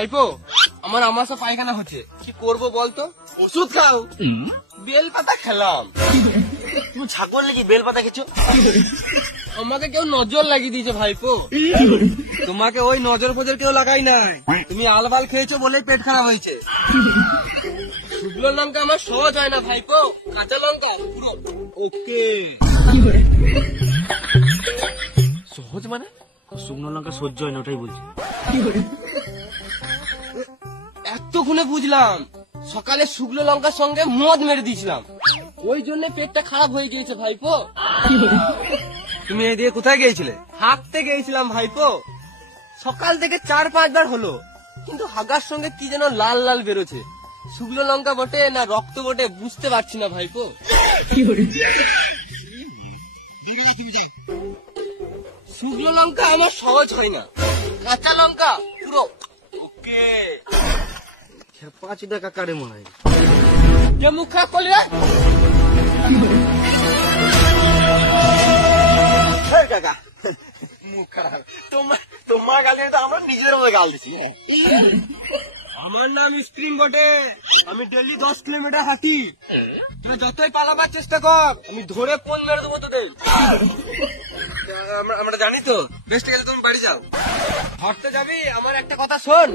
ভাইপো আমার আমাশা পায়খানা হচ্ছে, কি করবো বলতো? ওষুধ খাও। বেল পাতা খেলাম। তুমি ছাগল নাকি বেল পাতা খেছো? আমাকে কেউ নজর লাগিয়ে দিয়েছে ভাইপো। তোমাকে ওই নজর ফজর কেউ লাগাই নাই, তুমি আলবাল খেয়েছো বলেই পেট খারাপ হয়েছে। শুকনো লঙ্কা আমার সহজ হয় না ভাইপো, কাঁচা লঙ্কা পুরো ওকে। সহজ মানে? শুকনো লঙ্কা সহ্য হয় না, ওটাই বলছি। এতক্ষণে বুঝলাম, সকালে শুকনো লঙ্কার সঙ্গে মদ মেরে দিয়েছিলাম, ওই জন্য পেটটা খারাপ হয়ে গিয়েছে ভাইপো। তুমি এদিকে কোথায় গিয়েছিলে? হাঁকতে গিয়েছিলাম ভাইপো। সকাল থেকে 4-5 বার হলো, কিন্তু হাগার সঙ্গে কি যেন লাল লাল বেরোছে। শুকনো লঙ্কা বটে না রক্ত বটে বুঝতে পারছি না ভাইপো। শুকনো লঙ্কা আমার সহজ হয় না, কাঁচা লঙ্কা পুরো ওকে। খেপাচিটা কাকারে মনে হয়। যে মুখ খারাপ করলি রে? কাকা মুখ খারাপ, তোমার গাল দিয়ে তো আমরা নিজের মধ্যে গাল দিচ্ছি। আমার নাম স্প্রিং বটে, আমি ডেলি 10 কিলোমিটার হাঁটি। তুই যতই পালাবার চেষ্টা কর, আমি ধরে ফোন মেরে দেবো তোদের। আমরা জানি তো, বেশ ঠিক আছে তুমি বাড়ি যাও। হাঁটতে যাবি, আমার একটা কথা শোন।